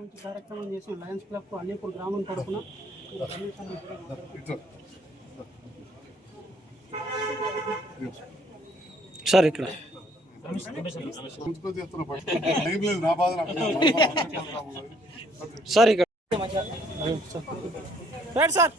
మంచి కార్యక్రమం చేసిన లయన్స్ క్లబ్ కు అల్లీపూర్ గ్రామం తరఫున సార్ ఇక్కడ సార్ ఇక్కడ సార్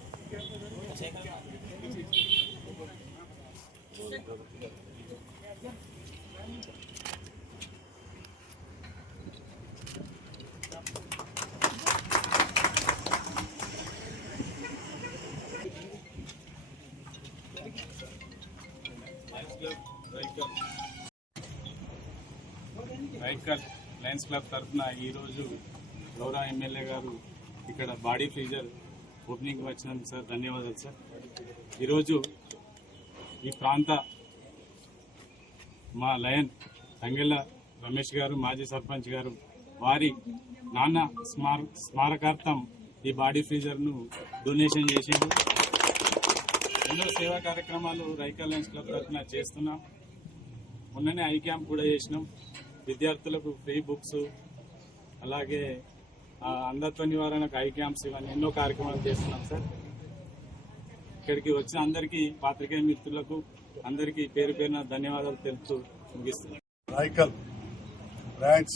రైకర్ లయన్స్ క్లబ్ తరఫున ఈరోజు గౌరవ ఎమ్మెల్యే గారు ఇక్కడ బాడీ ఫ్రీజర్ ఓపెనింగ్ వచ్చినందుకు సార్ ధన్యవాదాలు సార్. ఈరోజు ఈ ప్రాంత మా లయన్ తంగెళ్ళ రమేష్ గారు మాజీ సర్పంచ్ గారు వారి నాన్న స్మారకార్థం ఈ బాడీ ఫ్రీజర్ను డొనేషన్ చేసిండు. ఎన్నో సేవా కార్యక్రమాలు రైకర్ లయన్స్ క్లబ్ తరఫున చేస్తున్నాం. మొన్ననే ఐ క్యాంప్ కూడా చేసినాం. విద్యార్థులకు ఫ్రీ బుక్స్, అలాగే అంధత్వ నివారణకు ఐ క్యాంప్స్, ఇవన్నీ ఎన్నో కార్యక్రమాలు చేస్తున్నాం సార్. ఇక్కడికి వచ్చిన అందరికీ పాత్రికేయ మిత్రులకు అందరికీ పేరు పేరున ధన్యవాదాలు తెలుపుతూ ముగిస్తున్నాం. రైకల్ బ్రాంచ్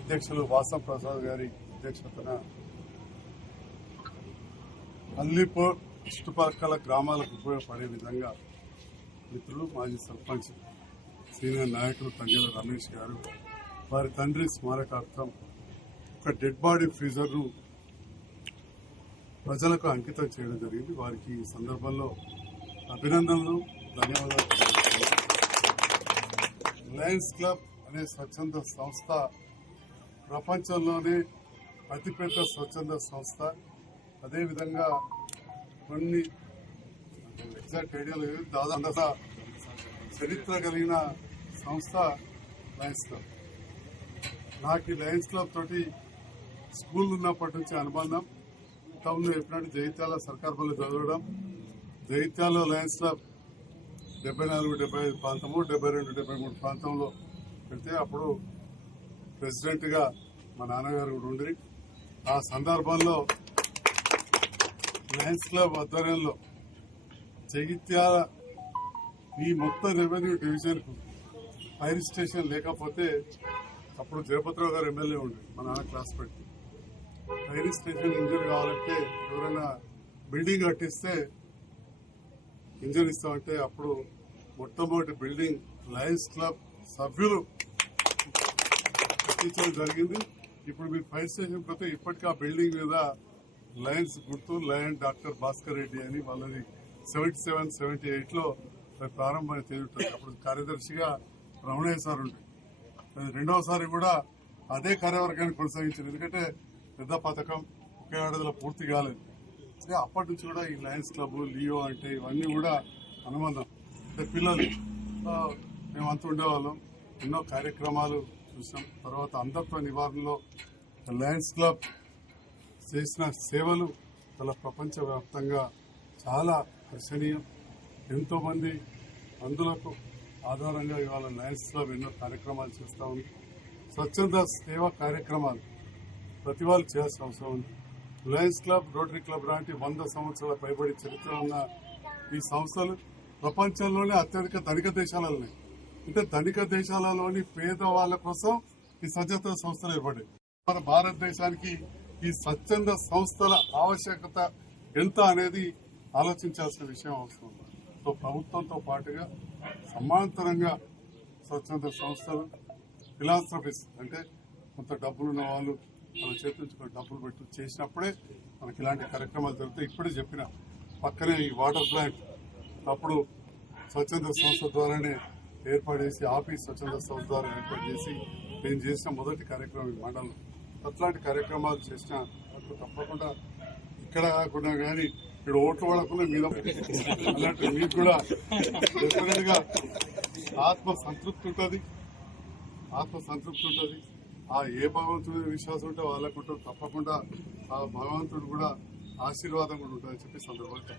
అధ్యక్షులు వాసం ప్రసాద్ గారి అధ్యక్షతన అల్లీపూర్ చుట్టుపక్కల గ్రామాలకు ఉపయోగపడే విధంగా మిత్రులు మాజీ సర్పంచ్ సీనియర్ నాయకులు తంగెళ్ళ రమేష్ గారు వారి తండ్రి స్మారకార్థం ఒక డెడ్ బాడీ ఫ్రీజర్ను ప్రజలకు అంకితం చేయడం జరిగింది. వారికి ఈ సందర్భంలో అభినందనలు, ధన్యవాదాలు. లయన్స్ క్లబ్ అనే స్వచ్ఛంద సంస్థ ప్రపంచంలోనే అతిపెద్ద స్వచ్ఛంద సంస్థ. అదేవిధంగా కొన్ని ఎగ్జాక్ట్ ఐడియాలు దాదాపు చరిత్ర కలిగిన సంస్థ లయన్స్ క్లబ్. నాకు ఈ లయన్స్ క్లబ్ తోటి స్కూల్ ఉన్నప్పటి నుంచి అనుబంధం. టౌన్లో చెప్పినట్టు జగిత్యాల సర్కార్ పల్లి చదవడం, జగిత్యాలలో లయన్స్ క్లబ్ 74-75 ప్రాంతము, 72-73 ప్రాంతంలో పెడితే అప్పుడు ప్రెసిడెంట్గా మా నాన్నగారు కూడా ఉండి, ఆ సందర్భంలో లయన్స్ క్లబ్ ఆధ్వర్యంలో జగిత్యాల ఈ మొత్తం రెవెన్యూ డివిజన్కు ఫైర్ స్టేషన్ లేకపోతే అప్పుడు జయపతిరావు గారు ఎమ్మెల్యే ఉండే, మా నాన్న క్లాస్ పెట్టి ఫైర్ స్టేషన్ ఇంజన్ కావాలంటే ఎవరైనా బిల్డింగ్ కట్టిస్తే ఇంజన్ ఇస్తామంటే అప్పుడు మొట్టమొదటి బిల్డింగ్ లయన్స్ క్లబ్ సభ్యులు కట్టించడం జరిగింది. ఇప్పుడు మీరు ఫైర్ స్టేషన్ పోతే ఇప్పటికీ ఆ బిల్డింగ్ మీద లయన్స్ గుర్తు లయన్ డాక్టర్ భాస్కర్ రెడ్డి అని వాళ్ళది 77-78లో ప్రారంభం చేయుంటుంది. అప్పుడు కార్యదర్శిగా రమణయ్య సార్ ఉండే. రెండవసారి కూడా అదే కార్యవర్గాన్ని కొనసాగించారు. ఎందుకంటే పెద్ద పథకం ఒకే ఏడాదిలో పూర్తి కాలేదు. అప్పటి నుంచి కూడా ఈ లయన్స్ క్లబ్, లియో అంటే ఇవన్నీ కూడా అనుబంధం. అంటే పిల్లలు మేమంతా ఉండేవాళ్ళం. ఎన్నో కార్యక్రమాలు చూసాం. తర్వాత అంధత్వ నివారణలో లయన్స్ క్లబ్ చేసిన సేవలు చాలా ప్రపంచవ్యాప్తంగా చాలా హర్షణీయం. ఎంతోమంది అందులకు ఆధారంగా ఇవాళ లయన్స్ క్లబ్ ఎన్నో కార్యక్రమాలు చేస్తూ ఉంది. స్వచ్ఛంద సేవా కార్యక్రమాలు ప్రతి వాళ్ళు చేయాల్సిన అవసరం ఉంది. లయన్స్ క్లబ్, రోటరీ క్లబ్ లాంటి 100 సంవత్సరాల పైబడి చరిత్ర ఉన్న ఈ సంస్థలు ప్రపంచంలోనే అత్యధిక ధనిక దేశాలలోనే, అంటే ధనిక దేశాలలోని పేదవాళ్ల కోసం ఈ స్వచ్ఛంద సంస్థలు ఏర్పడ్డాయి. మన భారతదేశానికి ఈ స్వచ్ఛంద సంస్థల ఆవశ్యకత ఎంత అనేది ఆలోచించాల్సిన విషయం అవసరం. సో ప్రభుత్వంతో పాటుగా సమాంతరంగా స్వచ్ఛంద సంస్థలు, ఫిలాంథ్రఫీస్ అంటే కొంత డబ్బులున్న వాళ్ళు వాళ్ళ చేతి నుంచి కొన్ని డబ్బులు పెట్టి చేసినప్పుడే మనకి ఇలాంటి కార్యక్రమాలు జరుగుతాయి. ఇప్పుడే చెప్పిన పక్కనే ఈ వాటర్ ప్లాంట్ అప్పుడు స్వచ్ఛంద సంస్థ ద్వారానే ఏర్పాటు చేసి, ఆఫీస్ స్వచ్ఛంద సంస్థ ద్వారా ఏర్పాటు చేసి నేను చేసిన మొదటి కార్యక్రమం ఈ మండలంలో. అట్లాంటి కార్యక్రమాలు చేసిన తప్పకుండా ఇక్కడ కాకుండా కానీ ఇక్కడ ఓట్లు పడకుండా మీద అలాంటి మీకు కూడా డెఫినెట్ గా ఆత్మసంతృప్తి ఉంటుంది. ఆ ఏ భగవంతుడి విశ్వాసం ఉంటే వాళ్ళకుంటే తప్పకుండా ఆ భగవంతుడు కూడా ఆశీర్వాదం కూడా ఉంటుందని చెప్పి సందర్భంగా